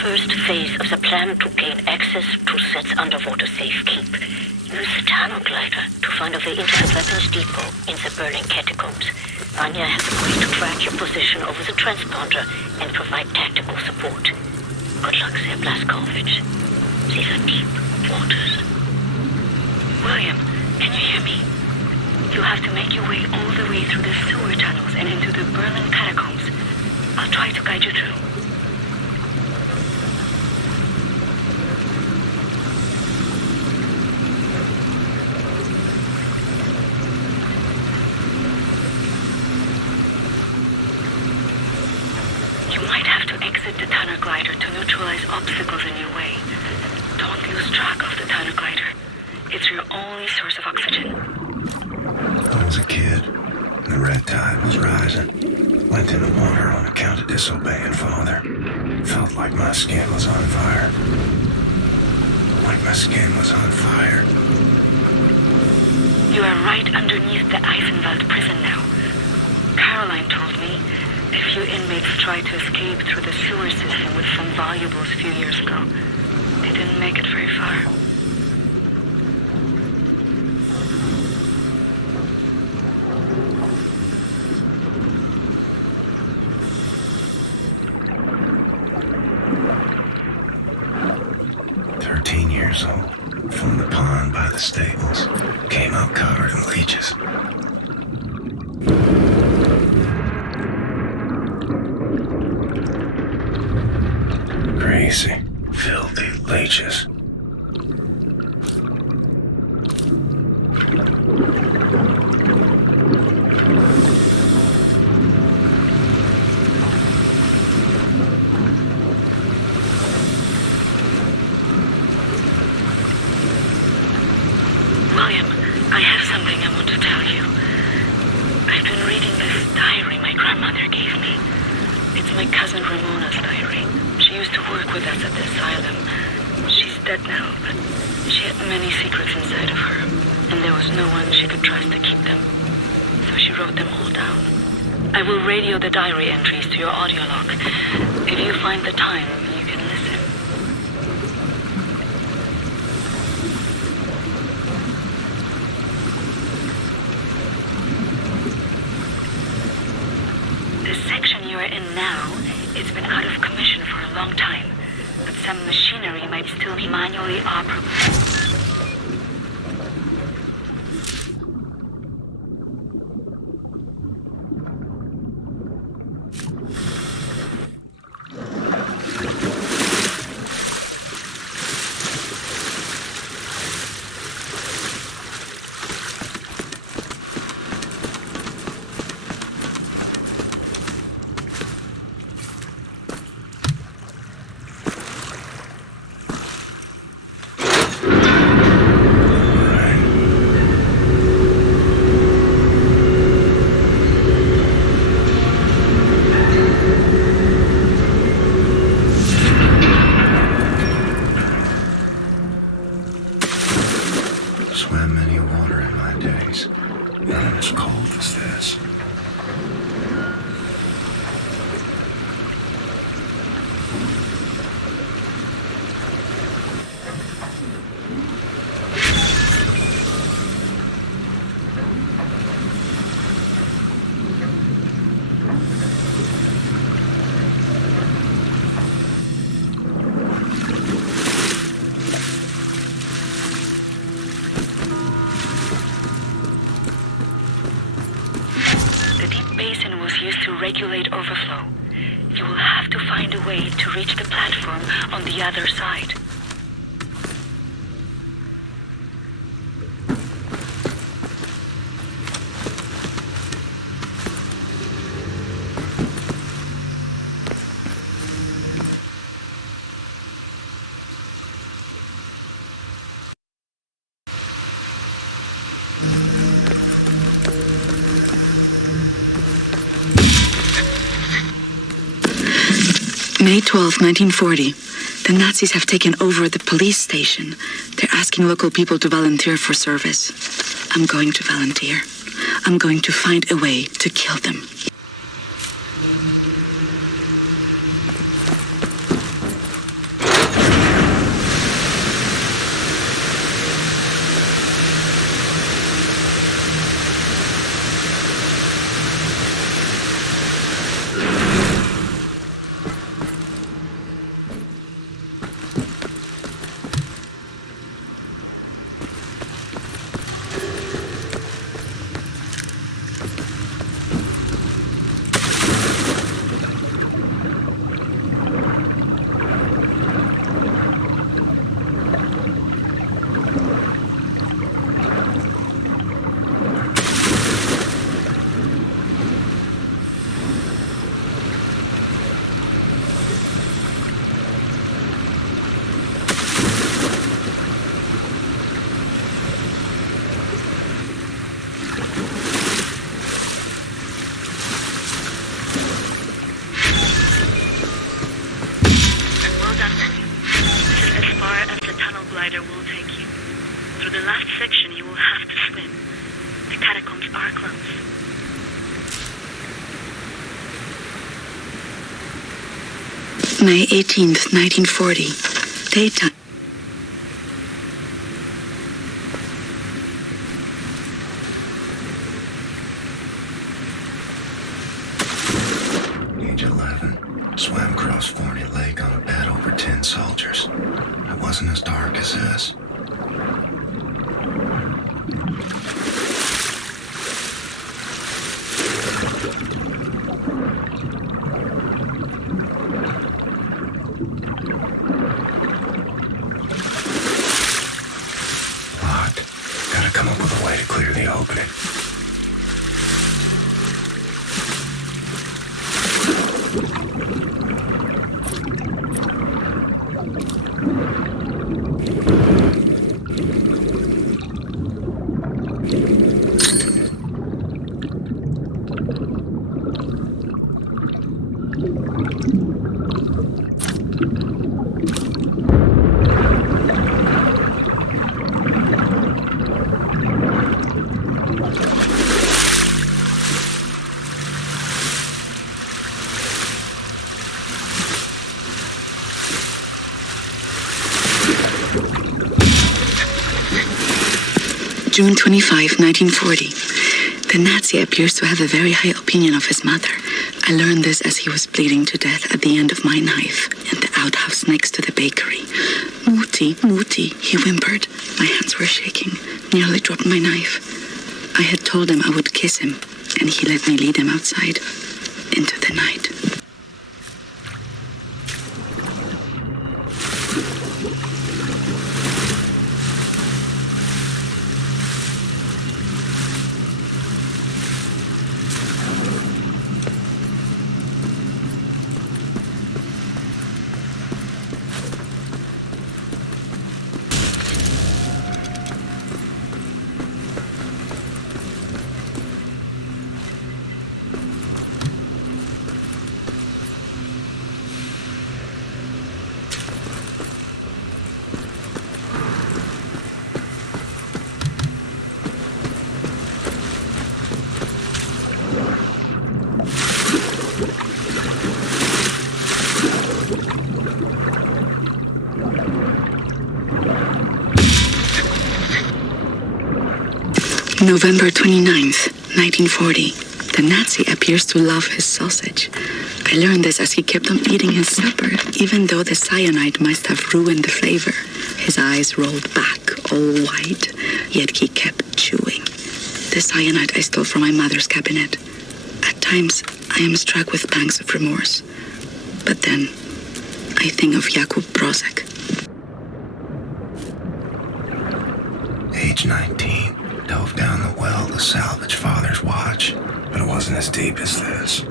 first phase of the plan to gain access to Set's underwater safekeep. Use the tunnel glider to find a way into the weapons depot in the Berlin catacombs. Anya has agreed to track your position over the transponder and provide tactical support. Good luck there, Blazkowicz. These are deep waters. William, can you hear me? You have to make your way all the way through the sewer tunnels and into the Berlin catacombs. I'll try to guide you through. You might have to exit the tunnel glider to neutralize obstacles in your way. Don't lose track of the tunnel glider. It's your only source of oxygen. I was a kid. The red tide was rising. Went in the water on account of disobeying Father. Felt like my skin was on fire. Like my skin was on fire. You are right underneath the Eisenwald prison now. Caroline told me a few inmates tried to escape through the sewer system with some valuables a few years ago. They didn't make it very far. From the pond by the stables, came out covered in leeches. Crazy, filthy leeches. I will radio the diary entries to your audio log. If you find the time, you can listen. The section you are in now, it's been out of commission for a long time, but some machinery might still be manually operable. Swam many a water in my days, none as cold as this. Regulate overflow. You will have to find a way to reach the platform on the other side. May 12, 1940. The Nazis have taken over the police station. They're asking local people to volunteer for service. I'm going to volunteer. I'm going to find a way to kill them. last section you will have to swim. The catacombs are close. May 18th, 1940. Daytime. Age 11. Swam across Forney Lake on a bed over 10 soldiers. It wasn't as dark as this. Locked. Gotta come up with a way to clear the opening. June 25, 1940. The Nazi appears to have a very high opinion of his mother. I learned this as he was bleeding to death at the end of my knife in the outhouse next to the bakery. Mutti, Mutti, he whimpered. My hands were shaking, nearly dropped my knife. I had told him I would kiss him, and he let me lead him outside into the night. November 29th, 1940. The Nazi appears to love his sausage. I learned this as he kept on eating his supper, even though the cyanide must have ruined the flavor. His eyes rolled back, all white, yet he kept chewing. The cyanide I stole from my mother's cabinet. At times, I am struck with pangs of remorse. But then, I think of Jakub Brozek. Age 19. Dove down the well to salvage father's watch, but it wasn't as deep as this.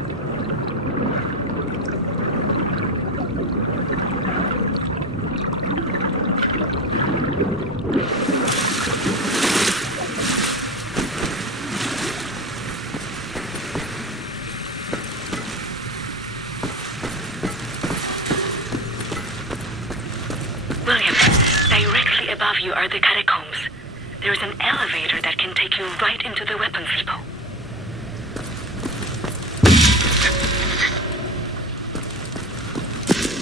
William, directly above you are the catacombs. There's an elevator that can take you right into the weapons depot.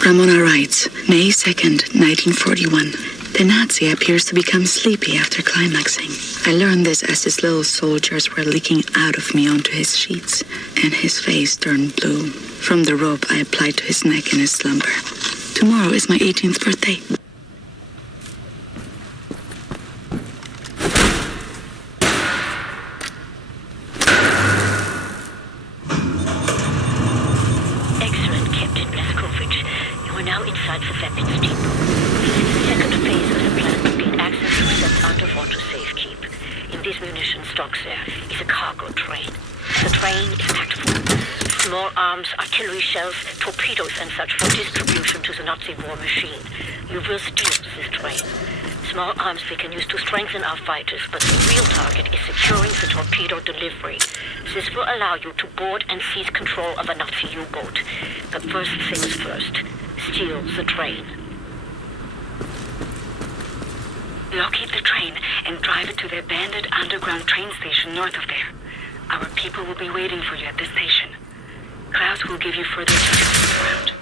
Ramona writes, May 2nd, 1941. The Nazi appears to become sleepy after climaxing. I learned this as his little soldiers were leaking out of me onto his sheets, and his face turned blue. From the rope I applied to his neck in his slumber. Tomorrow is my 18th birthday. Excellent, Captain Blazkowicz. You are now inside the weapons depot. This is the second phase of the plan to gain access to Set's underwater safekeep. In these munition stocks there is a cargo train. The train is packed full. Small arms, artillery shells, torpedoes and such for distribution to the Nazi war machine. You will steal this train. Small arms we can use to strengthen our fighters, but the real target is securing the torpedo delivery. This will allow you to board and seize control of a Nazi U-boat. But first things first, steal the train. Locate the train and drive it to the abandoned underground train station north of there. Our people will be waiting for you at the station. Klaus will give you further details on the route.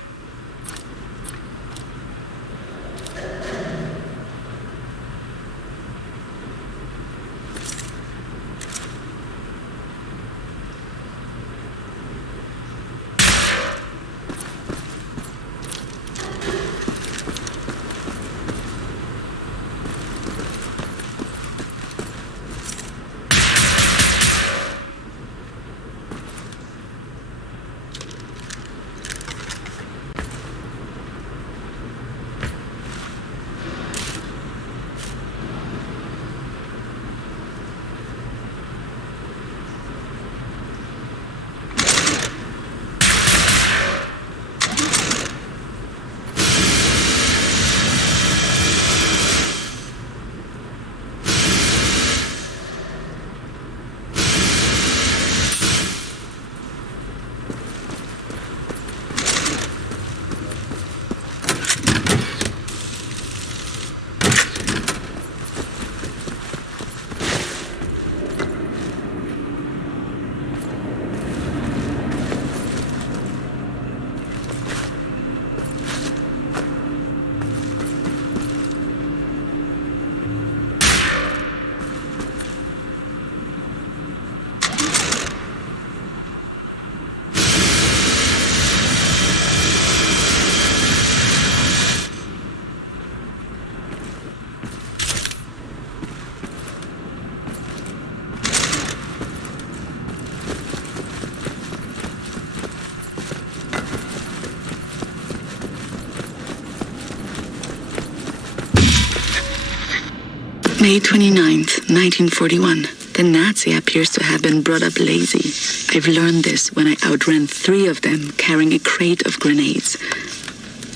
May 29th, 1941. The Nazi appears to have been brought up lazy. I've learned this when I outran 3 of them carrying a crate of grenades.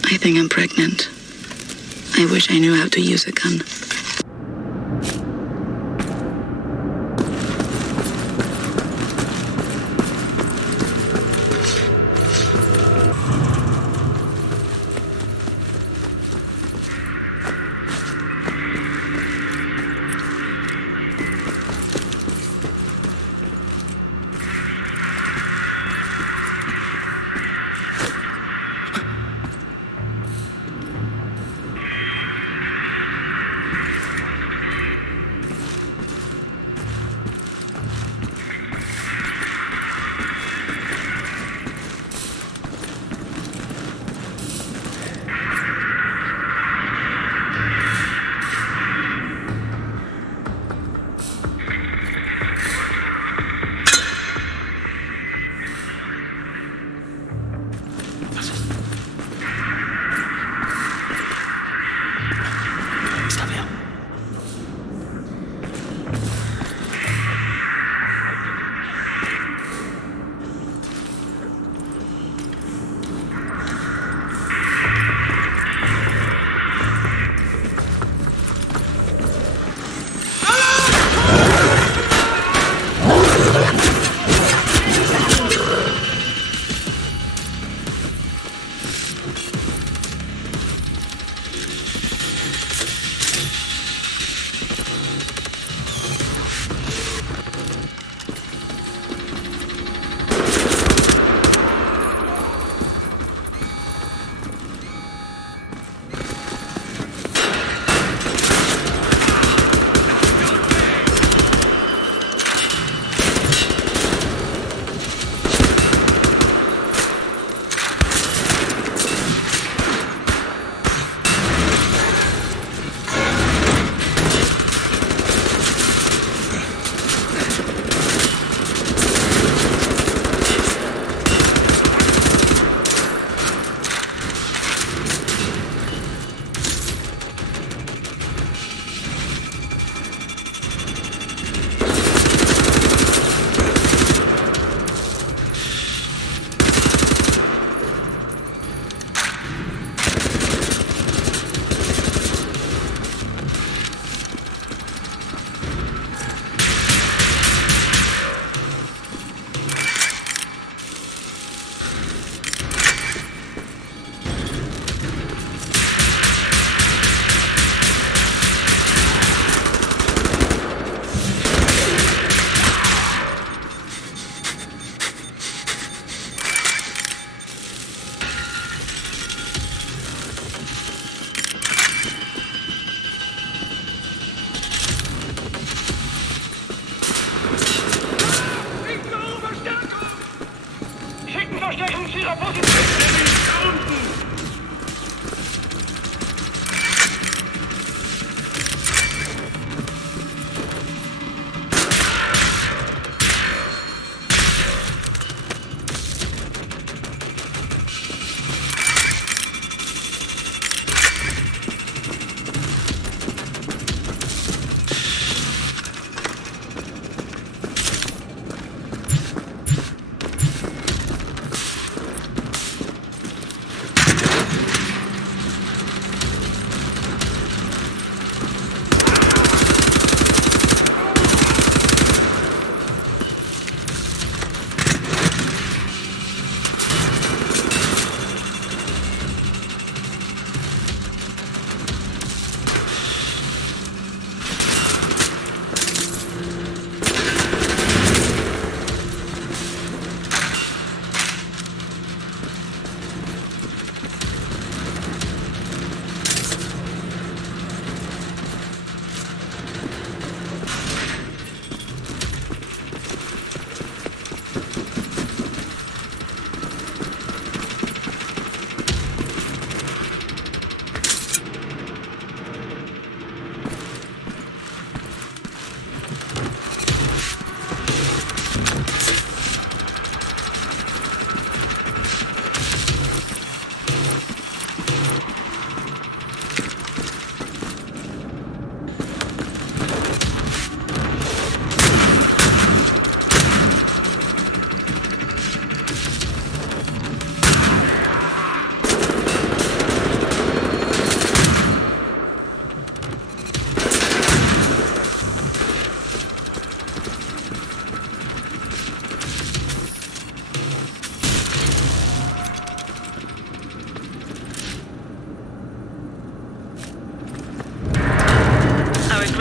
I think I'm pregnant. I wish I knew how to use a gun.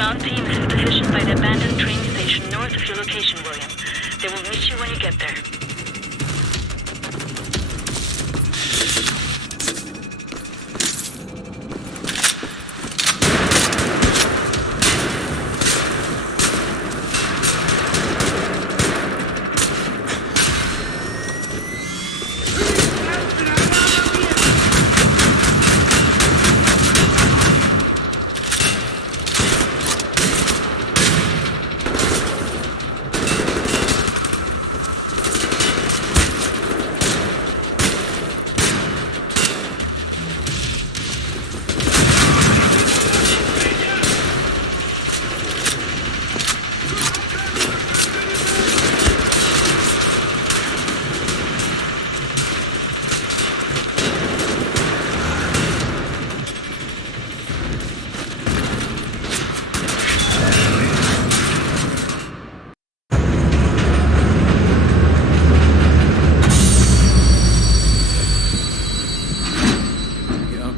Ground team is positioned by the abandoned train station north of your location, William. They will meet you when you get there.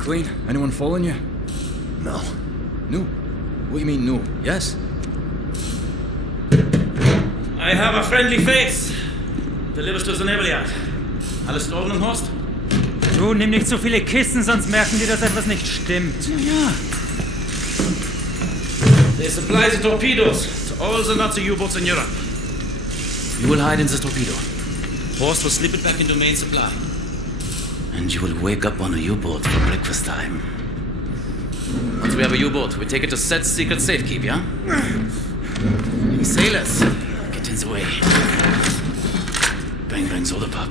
Clean? Anyone following you? No. No? What do you mean, no? Yes? I have a friendly face. Delivers to the naval yard. Alles in Ordnung, Horst? Du, nimm nicht so viele Kisten, sonst merken die, dass etwas nicht stimmt. Ja. They supply the torpedoes to all the Nazi U-boats in Europe. You will hide in the torpedo. Horst will slip it back into main supply. And you will wake up on a U-boat for breakfast time. Once we have a U-boat, we take it to Set's secret safekeep, yeah? You sailors, get in the way. Bang, bang, soda pop.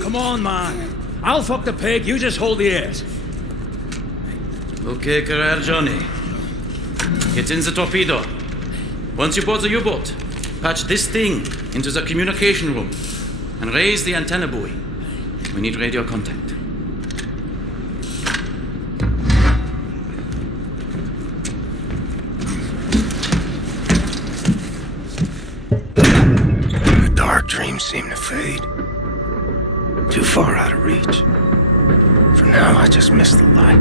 Come on, man. I'll fuck the pig, you just hold the ears. Okay, career Johnny. Get in the torpedo. Once you board the U-boat, patch this thing into the communication room and raise the antenna buoy. We need radio contact. The dark dreams seem to fade. Too far out of reach. For now, I just miss the light.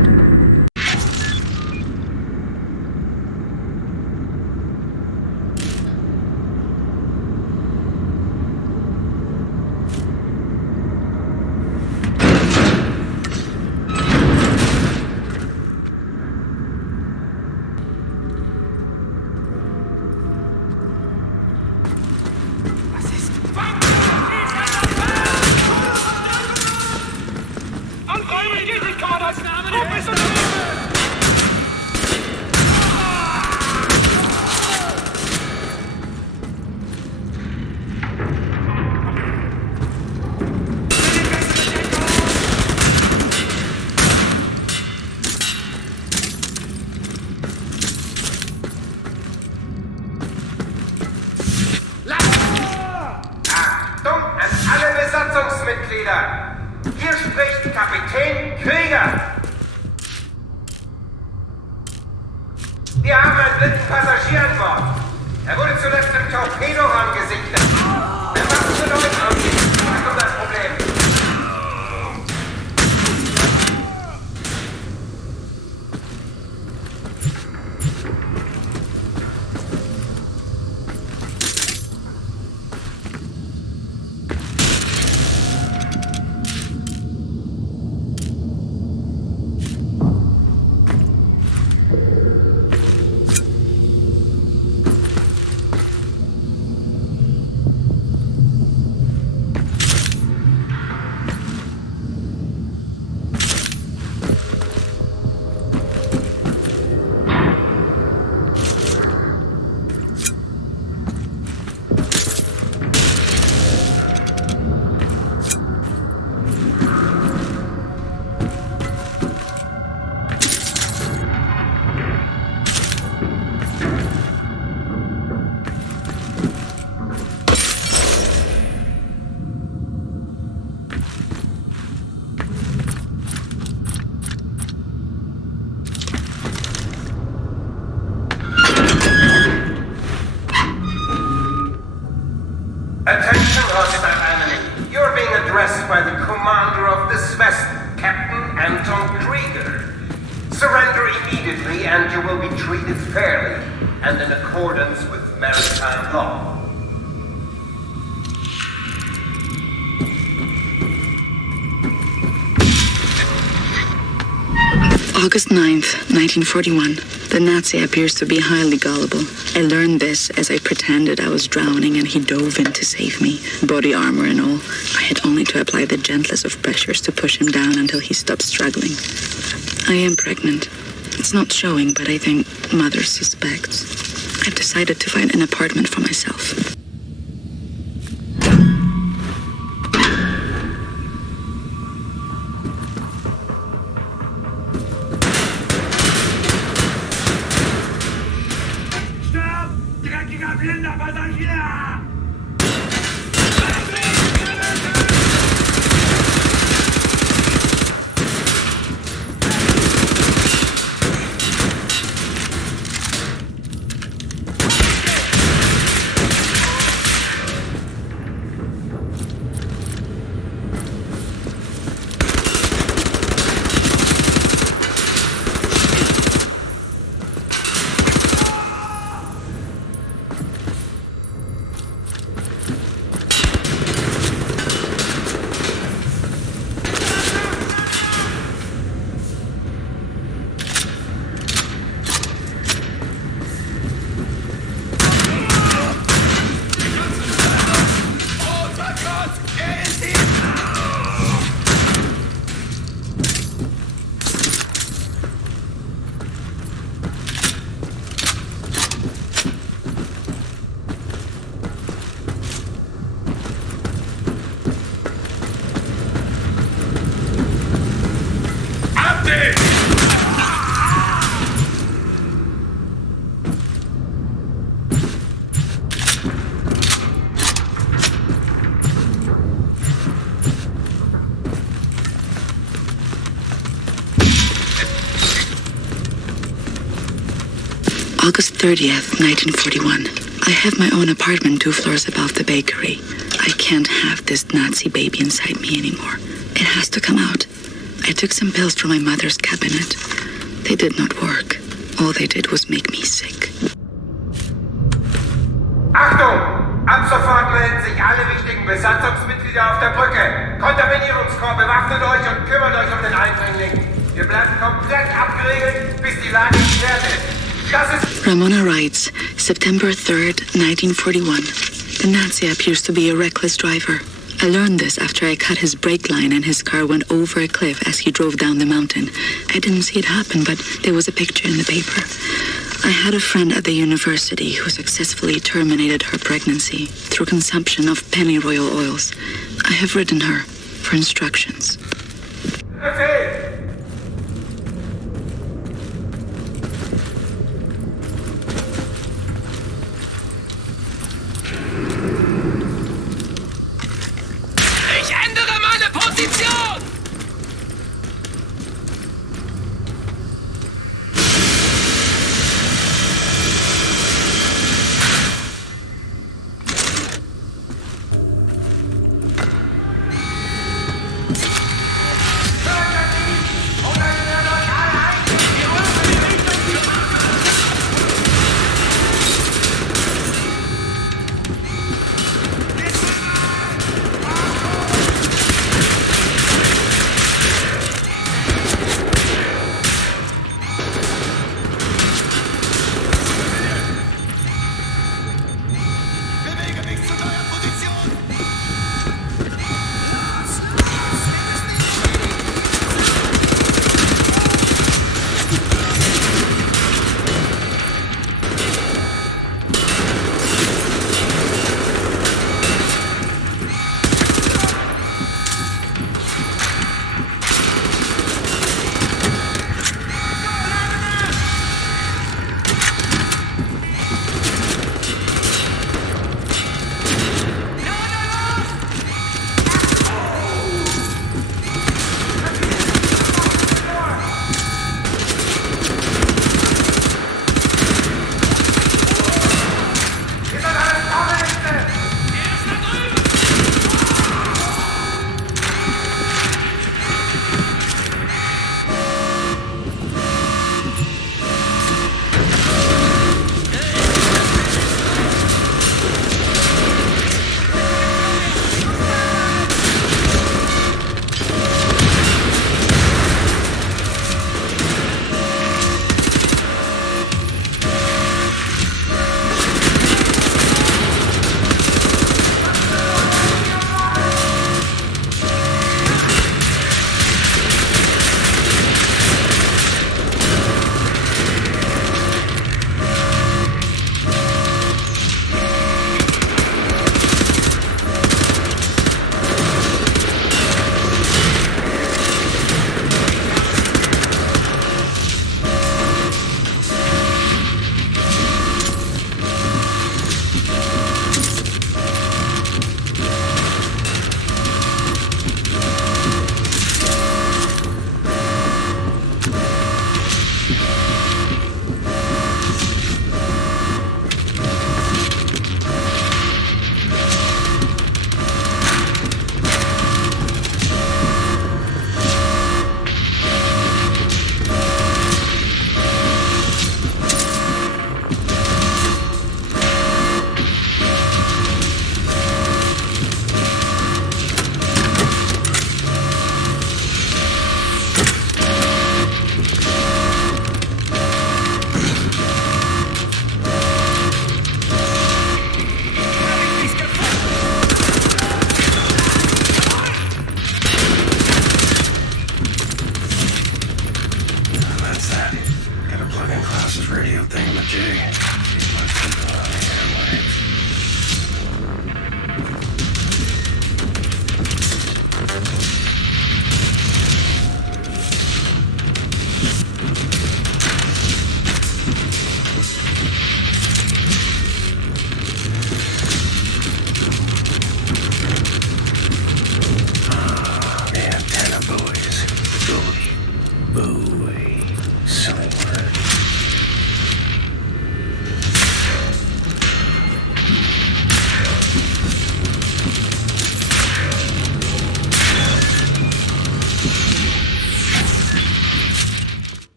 Hier spricht Kapitän Krieger. Wir haben einen dritten Passagier an Bord. Er wurde zuletzt im Torpedoraum gesichtet. Was für Leute haben Sie? Was ist das Problem? Attention, hostile enemy. You're being addressed by the commander of this vessel, Captain Anton Krieger. Sir, Surrender immediately and you will be treated fairly and in accordance with maritime law. August 9th, 1941. The Nazi appears to be highly gullible. I learned this as I pretended I was drowning and he dove in to save me, body armor and all. I had only to apply the gentlest of pressures to push him down until he stopped struggling. I am pregnant. It's not showing, but I think mother suspects. I've decided to find an apartment for myself. August 30th, 1941. I have my own apartment 2 floors above the bakery. I can't have this Nazi baby inside me anymore. It has to come out. I took some pills from my mother's cabinet. They did not work. All they did was make me sick. Achtung! Ab sofort melden sich alle wichtigen Besatzungsmitglieder auf der Brücke. Kontaminierungskorps, bewaffnet euch und kümmert euch um den Eindringling. Wir bleiben komplett abgeriegelt, bis die Lage geklärt ist. Ramona writes, September 3rd, 1941. The Nazi appears to be a reckless driver. I learned this after I cut his brake line and his car went over a cliff as he drove down the mountain. I didn't see it happen, but there was a picture in the paper. I had a friend at the university who successfully terminated her pregnancy through consumption of pennyroyal oils. I have written her for instructions.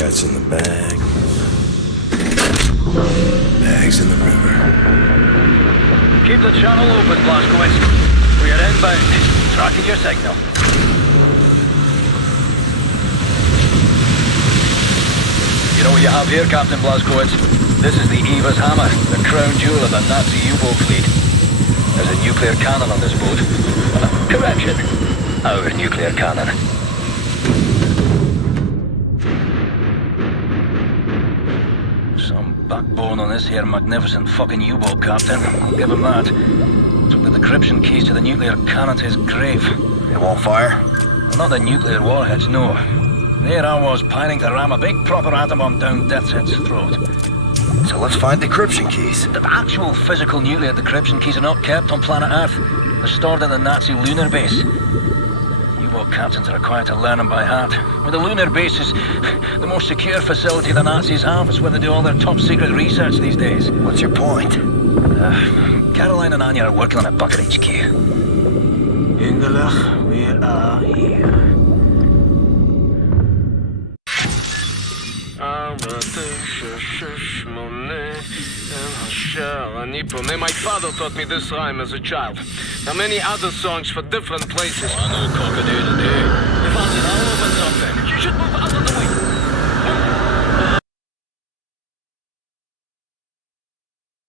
Cat's in the bag. Bag's in the river. Keep the channel open, Blazkowicz. We are inbound. Tracking your signal. You know what you have here, Captain Blazkowicz? This is the Eva's Hammer, the crown jewel of the Nazi U-boat fleet. There's a nuclear cannon on this boat. Correction. Our nuclear cannon. Some backbone on this here magnificent fucking U-boat, Captain. I'll give him that. Took the decryption keys to the nuclear cannon to his grave. It won't fire? Well, not the nuclear warheads, no. There I was, pining to ram a big proper atom bomb down Deathshead's throat. So let's find decryption keys. The actual physical nuclear decryption keys are not kept on planet Earth. They're stored in the Nazi lunar base. U-boat captains are required to learn them by heart. Well, the lunar base is the most secure facility the Nazis have. It's where they do all their top-secret research these days. What's your point? Caroline and Anya are working on a bucket HQ. Engelach, we are here. My father taught me this rhyme as a child. There are many other songs for different places. I know, cock-a-doodle-doo.